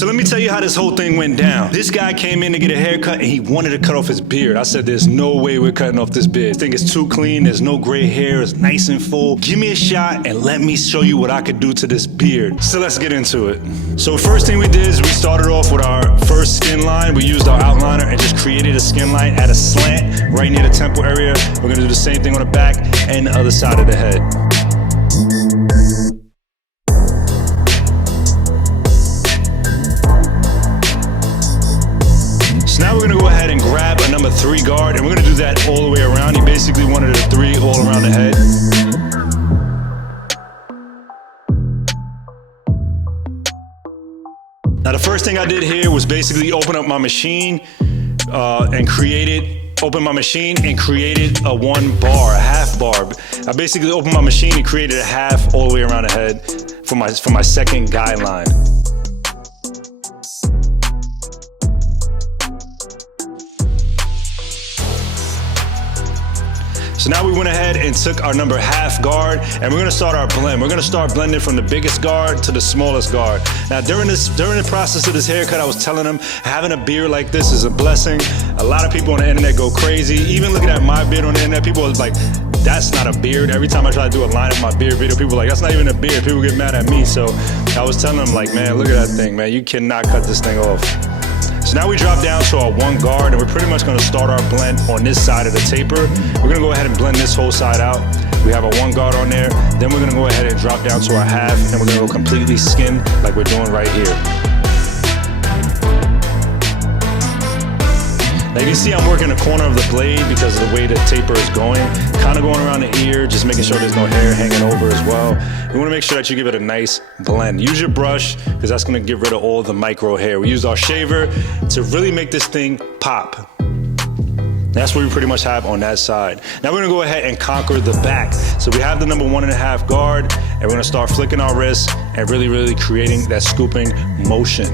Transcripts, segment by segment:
So let me tell you how this whole thing went down. This guy came in to get a haircut and he wanted to cut off his beard. I said, there's no way we're cutting off this beard. This thing is too clean, there's no gray hair, it's nice and full. Give me a shot and let me show you what I could do to this beard. So let's get into it. So first thing we did is we started off with our first skin line. We used our outliner and just created a skin line at a slant right near the temple area. We're gonna do the same thing on the back and the other side of the head. Now we're gonna go ahead and grab a number 3 guard, and we're gonna do that all the way around. He basically wanted a 3 all around the head. Now the first thing I did here was basically open up my machine open my machine and created a 1 bar, a half bar. I basically opened my machine and created a half all the way around the head for my second guideline. So now we went ahead and took our number half guard, and we're gonna start our blend. We're gonna start blending from the biggest guard to the smallest guard. Now during the process of this haircut, I was telling them having a beard like this is a blessing. A lot of people on the internet go crazy. Even looking at my beard on the internet, people are like, that's not a beard. Every time I try to do a line of my beard video, people are like, that's not even a beard. People get mad at me. So I was telling them like, man, look at that thing, man. You cannot cut this thing off. So now we drop down to our 1 guard, and we're pretty much gonna start our blend on this side of the taper. We're gonna go ahead and blend this whole side out. We have our 1 guard on there. Then we're gonna go ahead and drop down to our half, and we're gonna go completely skin like we're doing right here. Now you can see I'm working the corner of the blade because of the way the taper is going. Kind of going around the ear, just making sure there's no hair hanging over as well. You want to make sure that you give it a nice blend. Use your brush, because that's going to get rid of all the micro hair. We used our shaver to really make this thing pop. That's what we pretty much have on that side. Now we're gonna go ahead and conquer the back. So we have the number 1.5 guard, and we're gonna start flicking our wrists and really creating that scooping motion.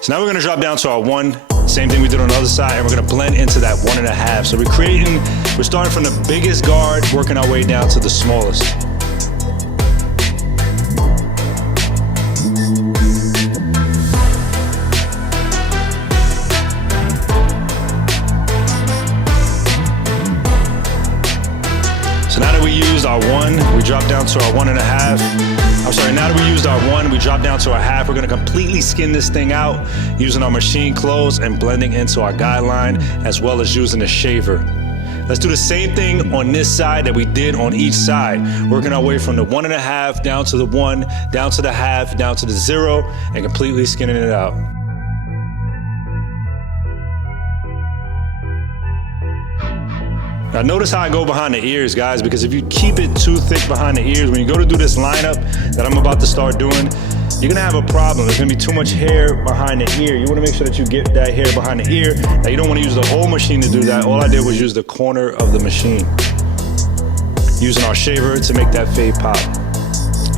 So now we're gonna drop down to our 1, same thing we did on the other side, and we're gonna blend into that 1.5. So we're starting from the biggest guard, working our way down to the smallest. So now that we used our 1, we drop down to our 1.5. Now that we used our 1, we drop down to our half. We're gonna completely skin this thing out using our machine clothes and blending into our guideline, as well as using a shaver. Let's do the same thing on this side that we did on each side, working our way from the 1.5 down to the 1, down to the half, down to the 0, and completely skinning it out. Now notice how I go behind the ears, guys, because if you keep it too thick behind the ears, when you go to do this lineup that I'm about to start doing, you're gonna have a problem. There's gonna be too much hair behind the ear. You wanna make sure that you get that hair behind the ear. Now you don't wanna use the whole machine to do that. All I did was use the corner of the machine, using our shaver to make that fade pop.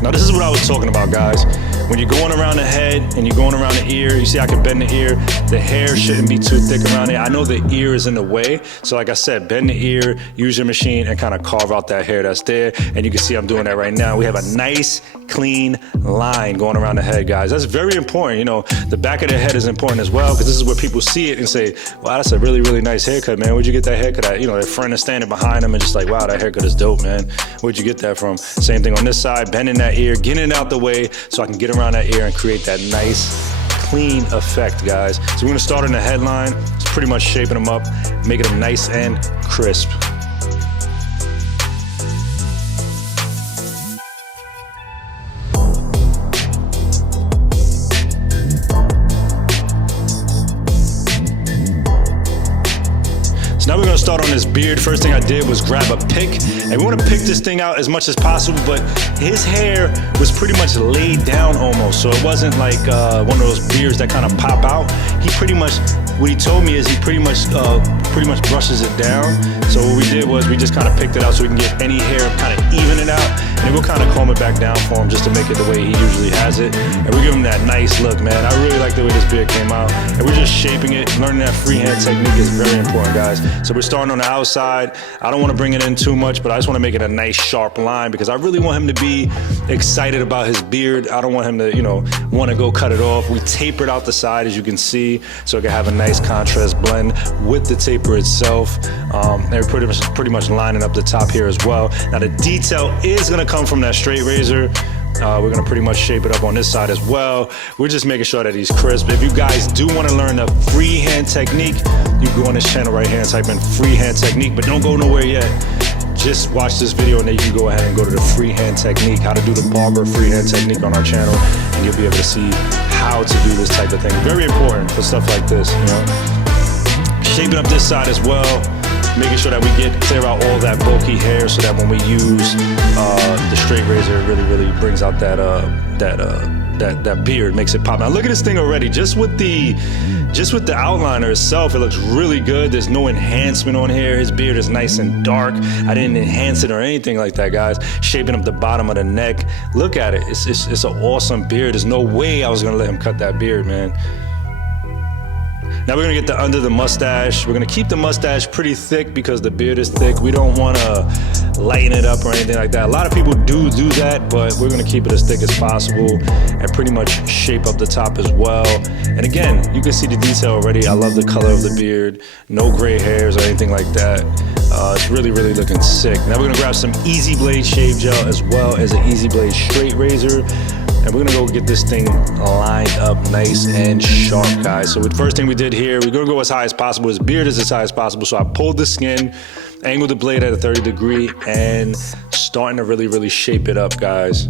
Now this is what I was talking about, guys. When you're going around the head and you're going around the ear, you see I can bend the ear. The hair shouldn't be too thick around it. I know the ear is in the way. So like I said, bend the ear, use your machine, and kind of carve out that hair that's there. And you can see I'm doing that right now. We have a nice, clean line going around the head, guys. That's very important. You know, the back of the head is important as well, because this is where people see it and say, wow, that's a really nice haircut, man. Where'd you get that haircut at? You know, their friend is standing behind them and just like, wow, that haircut is dope, man. Where'd you get that from? Same thing on this side, bending that ear, getting it out the way so I can get around that ear and create that nice, clean effect, guys. So we're gonna start on the headline, just pretty much shaping them up, making them nice and crisp. Now we're gonna start on this beard. First thing I did was grab a pick, and we wanna pick this thing out as much as possible, but his hair was pretty much laid down almost, so it wasn't like one of those beards that kind of pop out. He pretty much, what he told me is he pretty much brushes it down. So what we did was we just kind of picked it out so we can get any hair, kind of even it out, and then we'll kind of comb it back down for him just to make it the way he usually has it. And we give him that nice look, man. I really like the way this beard came out. And we're just just shaping it. Learning that freehand technique is very important, guys. So we're starting on the outside. I don't want to bring it in too much, but I just want to make it a nice sharp line because I really want him to be excited about his beard. I don't want him to, want to go cut it off. We tapered out the side, as you can see, so it can have a nice contrast blend with the taper itself. And we're pretty much lining up the top here as well. Now the detail is going to come from that straight razor. We're gonna pretty much shape it up on this side as well. We're just making sure that he's crisp. If you guys do wanna learn the freehand technique, you go on this channel right here and type in freehand technique, but don't go nowhere yet. Just watch this video and then you can go ahead and go to the freehand technique, how to do the barber freehand technique on our channel, and you'll be able to see how to do this type of thing. Very important for stuff like this, Shaping up this side as well. Making sure that we clear out all that bulky hair so that when we use the straight razor, it really brings out that beard, makes it pop. Now look at this thing already. Just with the outliner itself, it looks really good. There's no enhancement on here. His beard is nice and dark. I didn't enhance it or anything like that, guys. Shaping up the bottom of the neck. Look at it. It's an awesome beard. There's no way I was gonna let him cut that beard, man. Now we're gonna get the under the mustache. We're gonna keep the mustache pretty thick because the beard is thick. We don't wanna lighten it up or anything like that. A lot of people do that, but we're gonna keep it as thick as possible and pretty much shape up the top as well. And again, you can see the detail already. I love the color of the beard. No gray hairs or anything like that. It's really looking sick. Now we're gonna grab some Easy Blade shave gel as well as an Easy Blade straight razor. And we're gonna go get this thing lined up nice and sharp, guys. So the first thing we did here, we're gonna go as high as possible. His beard is as high as possible. So I pulled the skin, angled the blade at a 30 degree, and starting to really shape it up, guys.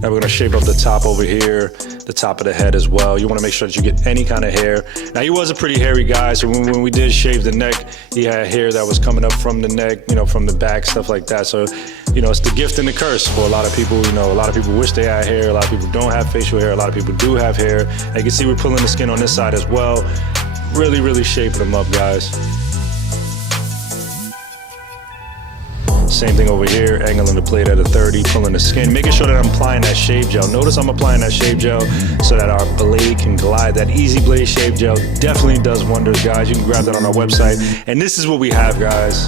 Now we're gonna shape up the top over here, the top of the head as well. You wanna make sure that you get any kind of hair. Now he was a pretty hairy guy, so when we did shave the neck, he had hair that was coming up from the neck, from the back, stuff like that. So, it's the gift and the curse for a lot of people. A lot of people wish they had hair, a lot of people don't have facial hair, a lot of people do have hair. And you can see we're pulling the skin on this side as well. Really shaping them up, guys. Same thing over here, angling the blade at a 30, pulling the skin, making sure that I'm applying that shave gel. Notice I'm applying that shave gel so that our blade can glide. That Easy Blade shave gel definitely does wonders, guys. You can grab that on our website. And this is what we have, guys.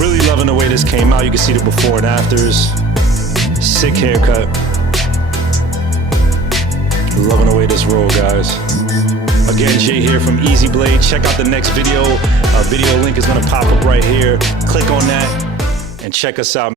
Really loving the way this came out. You can see the before and afters. Sick haircut. Loving the way this rolled, guys. Again, Jay here from Easy Blade. Check out the next video. Video link is gonna pop up right here. Click on that and check us out.